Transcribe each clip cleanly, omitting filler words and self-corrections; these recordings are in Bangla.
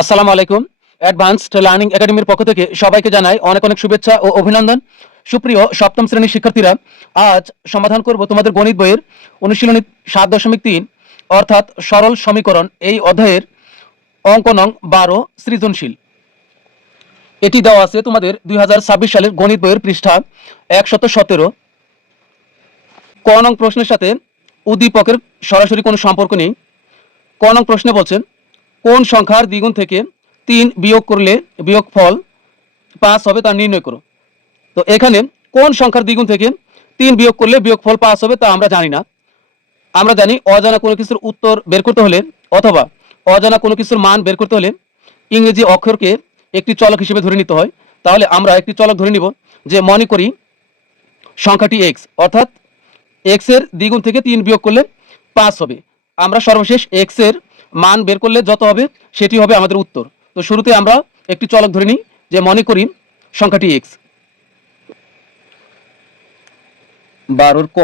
আসসালামু আলাইকুম। অ্যাডভান্সড লার্নিং একাডেমির পক্ষ থেকে সবাইকে জানাই অনেক অনেক শুভেচ্ছা ও অভিনন্দন। সুপ্রিয় সপ্তম শ্রেণীর শিক্ষার্থীরা, আজ সমাধান করব তোমাদের গণিত বইয়ের অনুশীলনী 7.3 অর্থাৎ সরল সমীকরণ এই অধ্যায়ের অঙ্ক নং 12 সৃজনশীল। এটি দেওয়া আছে তোমাদের 2026 সালের গণিত বইয়ের পৃষ্ঠা 117। ক নং প্রশ্নের সাথে উদ্দীপকের সরাসরি কোনো সম্পর্ক নেই। ক নং প্রশ্নে বলছেন কোন সংখ্যার দ্বিগুণ থেকে 3 বিয়োগ করলে বিয়োগফল 5 হবে তা নির্ণয় করো। তো এখানে কোন সংখ্যার দ্বিগুণ থেকে 3 বিয়োগ করলে বিয়োগফল 5 হবে তা আমরা জানি না। আমরা জানি অজানা কোনো কিছুর উত্তর বের করতে হলে অথবা অজানা কোনো কিছুর মান বের করতে হলে ইংরেজি অক্ষরকে একটি চলক হিসেবে ধরে নিতে হয়। তাহলে আমরা একটি চলক ধরে নিব, যে মনে করি সংখ্যাটি x, অর্থাৎ x এর দ্বিগুণ থেকে 3 বিয়োগ করলে 5 হবে। আমরা সর্বশেষ x এর মান বের করলে যত হবে সেটি হবে আমাদের উত্তর। তো শুরুতে আমরা একটি চলক ধরে নিই, যে মনে করি সংখ্যাটি x। 12 ক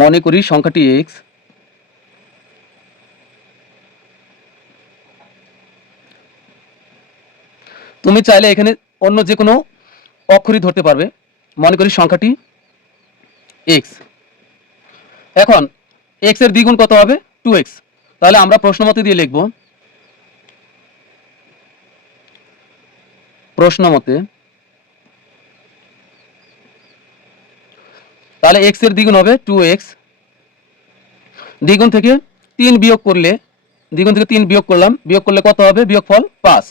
মনে করি সংখ্যাটি x। তুমি চাইলে এখানে অন্য যে কোনো অক্ষরই ধরতে পারবে। মনে করি সংখ্যাটি x। এখন x এর দ্বিগুণ কত হবে? 2x। তাহলে আমরা প্রশ্নমতে দিয়ে লিখব, প্রশ্নমতে। তাহলে x এর দ্বিগুণ হবে 2x। দ্বিগুণ থেকে 3 বিয়োগ করলে, দ্বিগুণ থেকে 3 বিয়োগ করলাম, বিয়োগ করলে কত হবে? বিয়োগফল 5।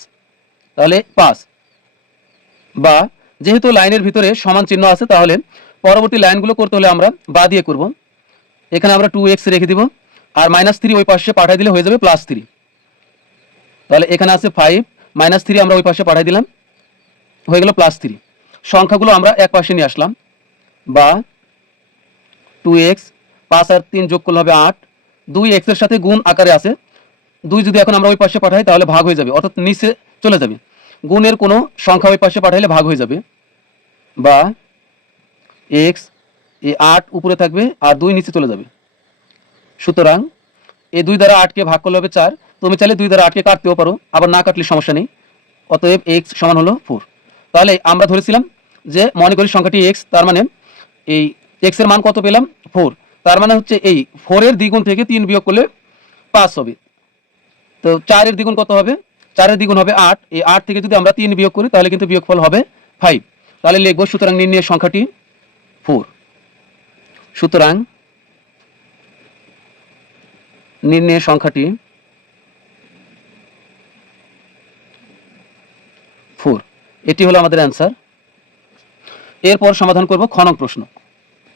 তাহলে 5, বা যেহেতু লাইনের ভিতরে সমান চিহ্ন আছে তাহলে পরবর্তী লাইনগুলো করতে হলে আমরা বা দিয়ে করব। এখানে আমরা 2x রেখে দিব, আর -3 ওই পাশে পাঠিয়ে দিলে হয়ে যাবে +3। তাহলে এখানে আছে 5, -3 আমরা ওই পাশে পাঠিয়ে দিলাম, হয়ে গেল +3। সংখ্যাগুলো আমরা এক পাশে নিয়ে আসলাম, বা 2x 5 আর 3 যোগ করলে হবে 8। 2x এর সাথে গুণ আকারে আছে, 2 যদি এখন আমরা ওই পাশে পাঠাই তাহলে ভাগ হয়ে যাবে, অর্থাৎ নিচে চলে যাবে। গুণের কোনো সংখ্যা ওই পাশে পাঠাইলে ভাগ হয়ে যাবে, বা x এই 8 উপরে থাকবে আর 2 নিচে চলে যাবে। সুতরাং এই 2 দ্বারা 8কে ভাগ করলে হবে 4। তুমি চাইলে 2 দ্বারা 8কে কাটতেও পারো, আবার না কাটলে সমস্যা নেই। অতএব x সমান হলো 4। তাহলে আমরা ধরেছিলাম যে মনে করি সংখ্যাটি x, তার মানে এই x এর মান কত পেলাম? 4। তার মানে হচ্ছে এই 4 এর দ্বিগুণ থেকে 3 বিয়োগ করলে 5 হবে। তো 4 এর দ্বিগুণ কত হবে? 4 এর দ্বিগুণ হবে 8। এই 8 থেকে যদি আমরা 3 বিয়োগ করি তাহলে কিন্তু বিয়োগফল হবে 5। তাহলে লিখব, সুতরাং নির্ণয়ের সংখ্যাটি 4। সুতরাং নির্ণয়ের সংখ্যাটি 4। এটি হলো আমাদের অ্যান্সার। এরপর সমাধান করব খ নং প্রশ্ন।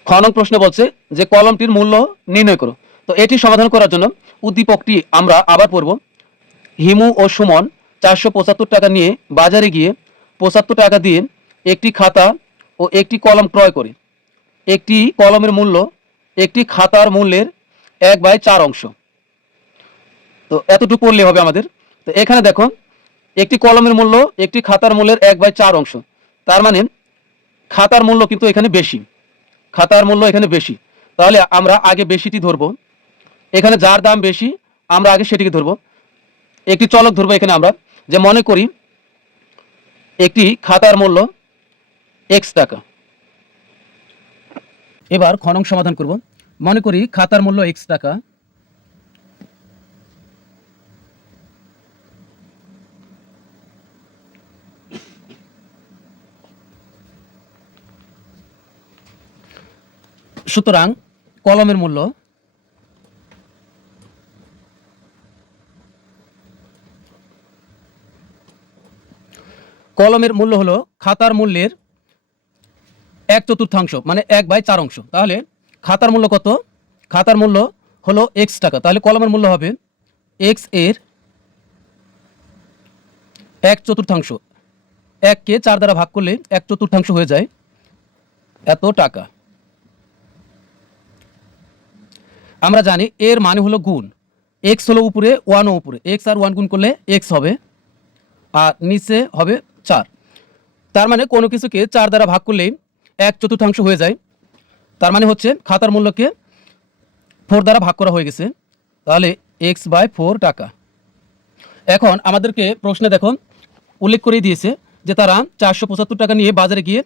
খ নং প্রশ্নে বলছে যে কলমটির মূল্য নির্ণয় করো। তো এটি সমাধান করার জন্য উদ্দীপকটি আমরা আবার পড়ব। হিমু ও সুমন 475 টাকা নিয়ে বাজারে গিয়ে 75 টাকা দিয়ে একটি খাতা ও একটি কলম ক্রয় করে। একটি কলমের মূল্য একটি খাতার মূল্যের 1/4 অংশ। তো এতটুকু পড়লে হবে আমাদের। তো এখানে দেখো, একটি কলমের মূল্য একটি খাতার মূল্যের 1/4 অংশ, তার মানে খাতার মূল্য কিন্তু এখানে বেশি, খাতার মূল্য এখানে বেশি। তাহলে আমরা আগে বেশিটি ধরব। এখানে যার দাম বেশি আমরা আগে সেটিকে ধরব। একটি চলক ধরবো এখানে আমরা, যে মনে করি একটি খাতার মূল্য x টাকা। এবার খ নং সমাধান করব। মনে করি খাতার মূল্য x টাকা। সুতরাং কলমের মূল্য হলো খাতার মূল্যের 1/4, মানে 1/4 অংশ। তাহলে খাতার মূল্য কত? খাতার মূল্য হলো x টাকা। তাহলে কলমের মূল্য হবে x এর 1/4। 1কে 4 দ্বারা ভাগ করলে 1/4 হয়ে যায়, এত টাকা। আমরা জানি এর মানে হলো গুণ। x হলো উপরে, 1 ও উপরে, x আর 1 গুণ করলে x হবে, আর নিচে হবে 4। তার মানে কোনো কিছুকে 4 দ্বারা ভাগ করলেই 1/4 হয়ে যায়। তার মানে হচ্ছে খাতার মূল্যকে 4 দ্বারা ভাগ করা হয়ে গেছে। তাহলে x/4 টাকা। এখন আমাদেরকে প্রশ্নে দেখো উল্লেখ করে দিয়েছে যে তারা 475 টাকা নিয়ে বাজারে গিয়ে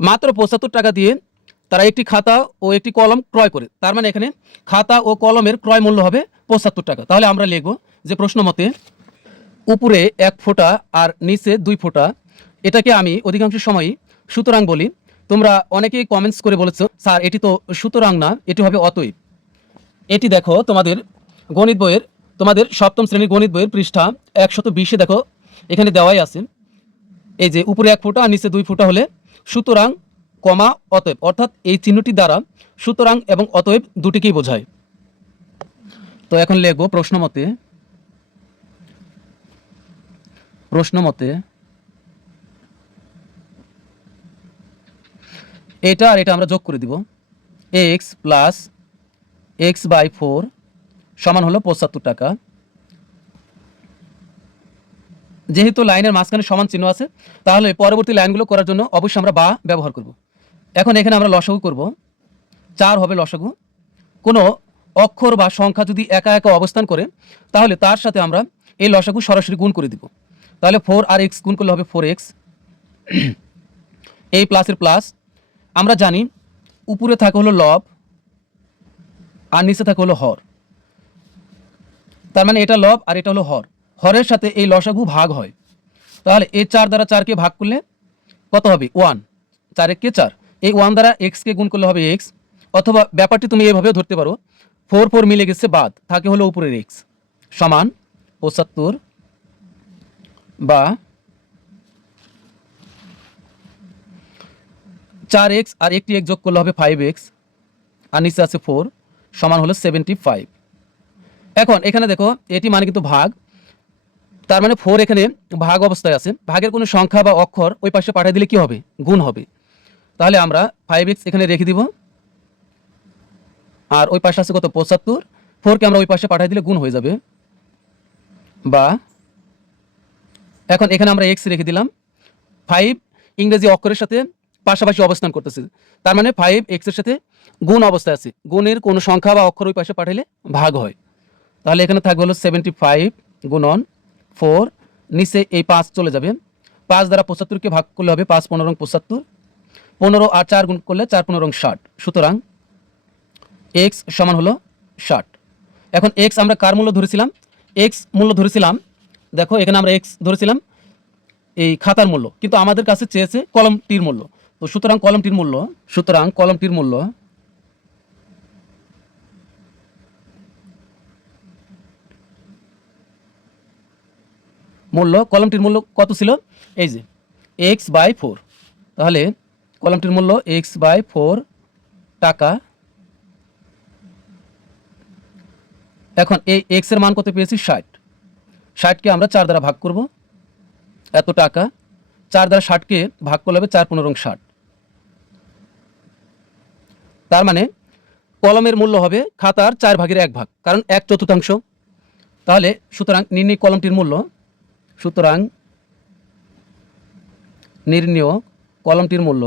মাত্র 75 টাকা দিয়ে তারা একটি খাতা ও একটি কলম ক্রয় করে। তার মানে এখানে খাতা ও কলমের ক্রয় মূল্য হবে 75 টাকা। তাহলে আমরা লিখব যে প্রশ্ন মতে উপরে 1 ফোঁটা আর নিচে 2 ফোঁটা, এটাকে আমি অধিকাংশ সময়ই সুতরাং বলি। তোমরা অনেকেই কমেন্টস করে বলেছো স্যার এটি তো সুতরাং না, এটি হবে অতএব। এটি দেখো তোমাদের গণিত বইয়ের, তোমাদের সপ্তম শ্রেণীর গণিত বইয়ের পৃষ্ঠা 120-এ দেখো এখানে দেওয়াই আছে। এই যে উপরে 1 ফোঁটা আর নিচে 2 ফোঁটা হলে সুতরাং কমা অতএব, অর্থাৎ এই চিহ্নটি দ্বারা সুতরাং এবং অতএব দুটিকেই বোঝায়। তো এখন লিখব প্রশ্ন মতে এটা আর এটা আমরা যোগ করে দিব। x প্লাস x/4 সমান হলো 75 টাকা। যেহেতু লাইনের মাঝখানে সমান চিহ্ন আছে, তাহলে পরবর্তী লাইনগুলো করার জন্য অবশ্যই আমরা বা ব্যবহার করব। এখন এখানে আমরা লসাগু করব, 4 হবে লসাগু। কোনো অক্ষর বা সংখ্যা যদি একা একা অবস্থান করে তাহলে তার সাথে আমরা এই লসাগু সরাসরি গুণ করে দিব। তাহলে 4 আর x গুণ করলে হবে 4x। এই প্লাসের প্লাস, আমরা জানি উপরে থাকে হলো লব আর নিচে থাকে হলো হর। তার মানে এটা লব আর এটা হলো হর। হরের সাথে এই লসাগু ভাগ হয়। তাহলে এই 4 দ্বারা 4কে ভাগ করলে কত হবে? 1। 4 কে 4। এই 1 দ্বারা x কে গুণ করলে হবে x। অথবা ব্যাপারটি তুমি এভাবেও ধরতে পারো, 4 4 মিলে গেছে বাদ, থাকে হলো উপরের x সমান 75 বা 4x আর একটি x যোগ করলে হবে 5x আর নিচে আছে 4 সমান হলো 75। এখন এখানে দেখো এটি মানে কিন্তু ভাগ, তার মানে 4 এখানে ভাগ অবস্থায় আছে। ভাগের কোনো সংখ্যা বা অক্ষর ওই পাশে পাঠিয়ে দিলে কি হবে? গুণ হবে। তাহলে আমরা 5x এখানে রেখে দিব আর ওই পাশে আছে কত? 75। 4কে আমরা ওই পাশে পাঠিয়ে দিলে গুণ হয়ে যাবে। বা এখন এখানে আমরা x রেখে দিলাম। 5 ইংরেজি অক্ষরের সাথে পাশাপাশি অবস্থান করতেছে, তার মানে 5x এর সাথে গুণ অবস্থায় আছে। গুণের কোনো সংখ্যা বা অক্ষর ওই পাশে পাঠাইলে ভাগ হয়। তাহলে এখানে থাকবে হলো 75 গুণন 4, নিচে এই 5 চলে যাবে। 5 দ্বারা 75কে ভাগ করলে হবে 5 15 75, 15 আর 4 গুণ করলে 4 15 60। সুতরাং x সমান হলো 60। এখন x আমরা কার মূল্য ধরেছিলাম? x মূল্য ধরেছিলাম, দেখো এখানে আমরা x ধরেছিলাম এই খাতার মূল্য, কিন্তু আমাদের কাছে চেয়েছে কলমটির মূল্য। তো সুতরাং কলমটির মূল্য কত ছিল? এই যে x/4। তাহলে কলমটির মূল্য x/4 টাকা। এখন এই x এর মান কত পেয়েছি? 60। 60কে আমরা 4 দ্বারা ভাগ করব, এত টাকা। 4 দ্বারা 60কে ভাগ করলে হবে 4 15 60। তার মানে কলমের মূল্য হবে খাতার 4 ভাগের 1 ভাগ, কারণ 1/4। তাহলে সুতরাং নির্ণয় কলমটির মূল্য, সুতরাং নির্ণয় কলমটির মূল্য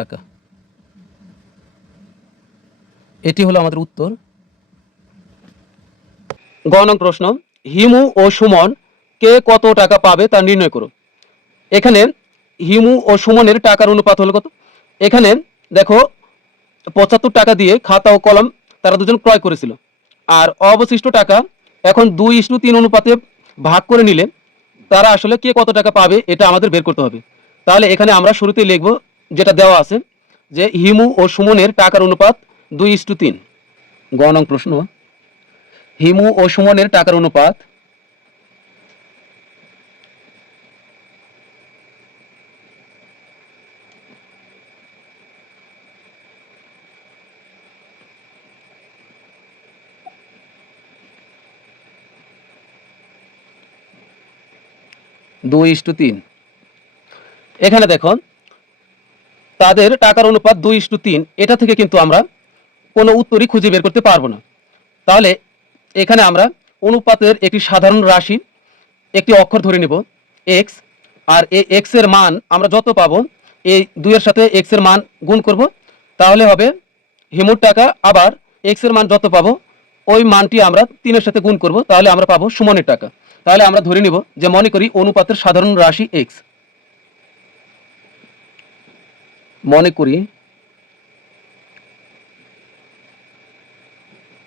টাকা। এটি হলো আমাদের উত্তর। গ নং প্রশ্ন, হিমু ও সুমন কে কত টাকা পাবে তা নির্ণয় করো। এখানে হিমু ও সুমনের টাকার অনুপাত হলো কত? এখানে দেখো 75 টাকা দিয়ে খাতা ও কলম তারা দুজন ক্রয় করেছিল, আর অবশিষ্ট টাকা এখন 2:3 অনুপাতে ভাগ করে নিলে তারা আসলে কে কত টাকা পাবে এটা আমাদের বের করতে হবে। তাহলে এখানে আমরা শুরুতেই লিখব যেটা দেওয়া আছে যে হিমু ও সুমনের টাকার অনুপাত 2:3। গ নং প্রশ্ন, হিমু ও সুমনের টাকার অনুপাত দুই ইস্টু তিন। এখানে দেখো তাদের টাকার অনুপাত 2:3, এটা থেকে কিন্তু আমরা কোনো উত্তরই খুঁজে বের করতে পারবো না। তাহলে এখানে আমরা অনুপাতের একটি সাধারণ রাশি, একটি অক্ষর ধরে নেব x, আর এই x এর মান আমরা যত পাবো এই 2 এর সাথে x এর মান গুণ করব, তাহলে হবে হিমুর টাকা, আবার x এর মান যত পাবো ওই মানটি আমরা 3 এর সাথে গুণ করব, তাহলে আমরা পাবো সুমনের টাকা। তাহলে আমরা ধরে নিব যে মনে করি অনুপাতের সাধারণ রাশি x, মনে করি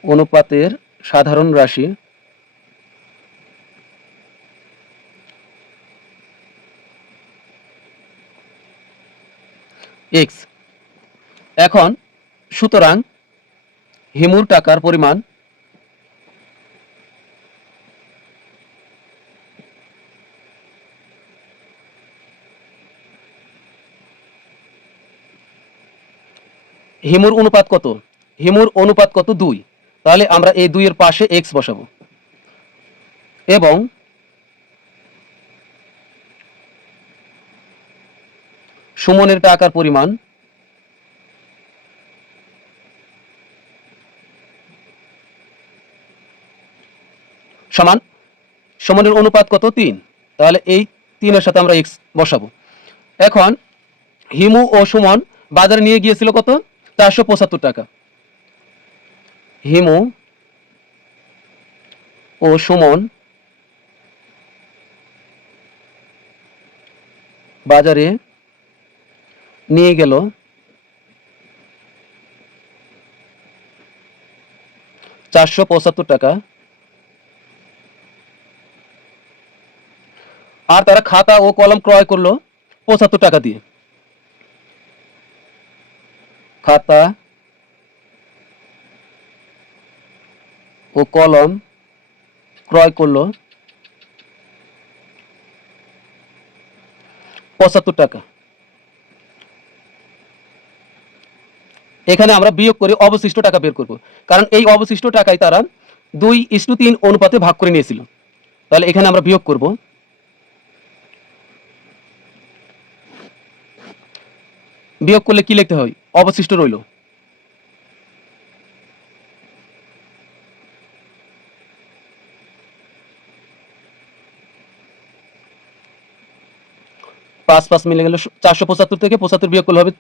অনুপাতের সাধারণ রাশি x। এখন সুতরাং হিমুর টাকার পরিমাণ হিমুর অনুপাত কত? হিমুর অনুপাত কত? 2। তাহলে আমরা এই 2 এর পাশে x বসাবো এবং সুমনের টাকার পরিমাণ সমান সুমনের অনুপাত কত? 3। তাহলে এই 3 এর সাথে আমরা x বসাবো। এখন হিমু ও সুমন বাজারে নিয়ে গিয়েছিল কত? 475 টাকা। হিমু ও সুমন বাজারে নিয়ে গেল 475 টাকা, আর তারা খাতা ও কলম ক্রয় করলো 75 টাকা দিয়ে। খাতা ও কলম ক্রয় করলো 75 টাকা। এখানে আমরা বিয়োগ করে অবশিষ্ট টাকা বের করব, কারণ এই অবশিষ্ট টাকায় তারা 2:3 অনুপাতে ভাগ করে নিয়েছিল। তাহলে এখানে আমরা বিয়োগ করব। বিয়োগ করলে কি লিখতে হয়? অবশিষ্ট রইল পাঁচ পাঁচ মিলে গেল 475 থেকে 75 বিয়োগ করলে হবে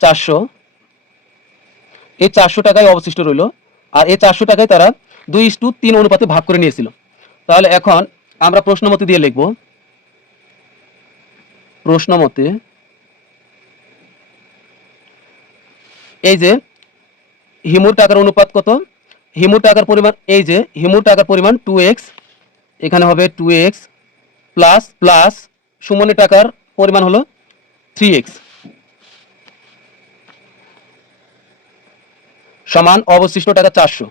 400। এই 400 টাকায় অবশিষ্ট রইল, আর এই 400 টাকায় তারা 2:3 অনুপাতে ভাগ করে নিয়েছিল। তাহলে এখন আমরা প্রশ্নমতে দিয়ে লিখব, প্রশ্নমতে এই যে হিমুর টাকার অনুপাত কত? হিমুর টাকার পরিমাণ, এই যে হিমুর টাকার পরিমাণ 2x, এখানে হবে 2x প্লাস প্লাস সুমনের টাকার পরিমাণ হলো 3x সমান অবশিষ্ট টাকা 400,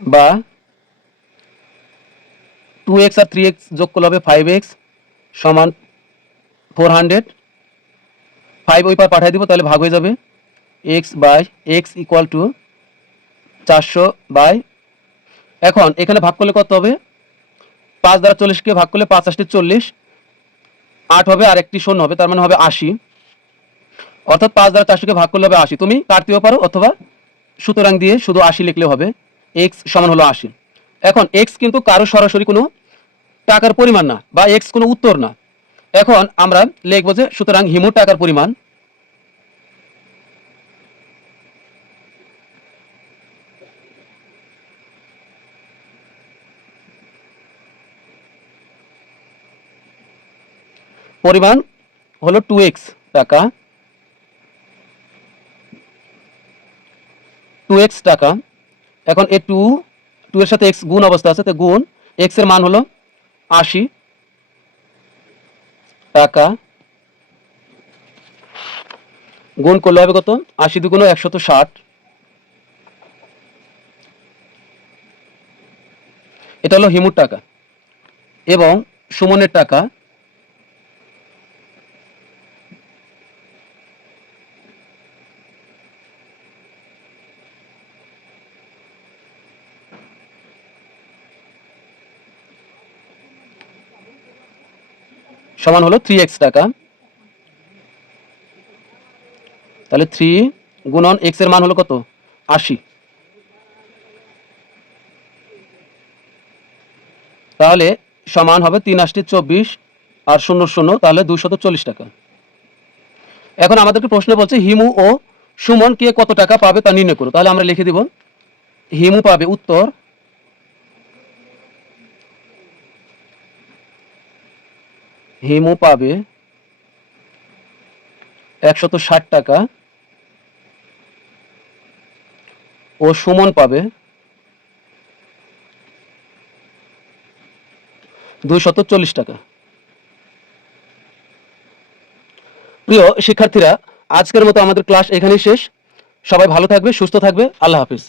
বা 2x আর 3x যোগ করলে হবে 5x সমান 400। 5 ওই পার পাঠিয়ে দিব, তাহলে ভাগ হয়ে যাবে x by x equal to 400 by, এখন এখানে ভাগ করলে কত হবে? 5 দ্বারা 40কে ভাগ করলে 5 8 40, 8 হবে আর একটি শূন্য হবে, তার মানে হবে 80। অর্থাৎ 5 দ্বারা 400কে ভাগ করলে হবে 80। তুমি কাটতেও পারো অথবা সুতরাং দিয়ে শুধু 80 লিখলে হবে। x সমান হলো 80। এখন x কিন্তু কারো সরাসরি কোনো টাকার পরিমাণ না, বা x কোনো উত্তর না। এখন আমরা লিখব যে সুতরাং হিমুর টাকার পরিমাণ হলো 2x টাকা, 2x টাকা। এখন এই 2 এর সাথে x গুণ অবস্থা আছে, তো গুণ x এর মান হলো 80 টাকা, গুণ করলে হবে কত? 80 দুগুণ 160, এটা হলো হিমুর টাকা। এবং সুমনের টাকা সমান হলো 3x টাকা। তাহলে 3 গুণন x এর মান হলো কত? 80। তাহলে সমান হবে 3 8 24 আর 0 0, তাহলে 240 টাকা। এখন আমাদেরকে প্রশ্ন বলছে হিমু ও সুমন কে কত টাকা পাবে তা নির্ণয় করো। তাহলে আমরা লিখে দিব হিমু পাবে উত্তর হিমু পাবে 160 টাকা ও সুমন পাবে 240 টাকা। প্রিয় শিক্ষার্থীরা, আজকের মতো আমাদের ক্লাস এখানেই শেষ। সবাই ভালো থাকবে, সুস্থ থাকবে। আল্লাহ হাফিজ।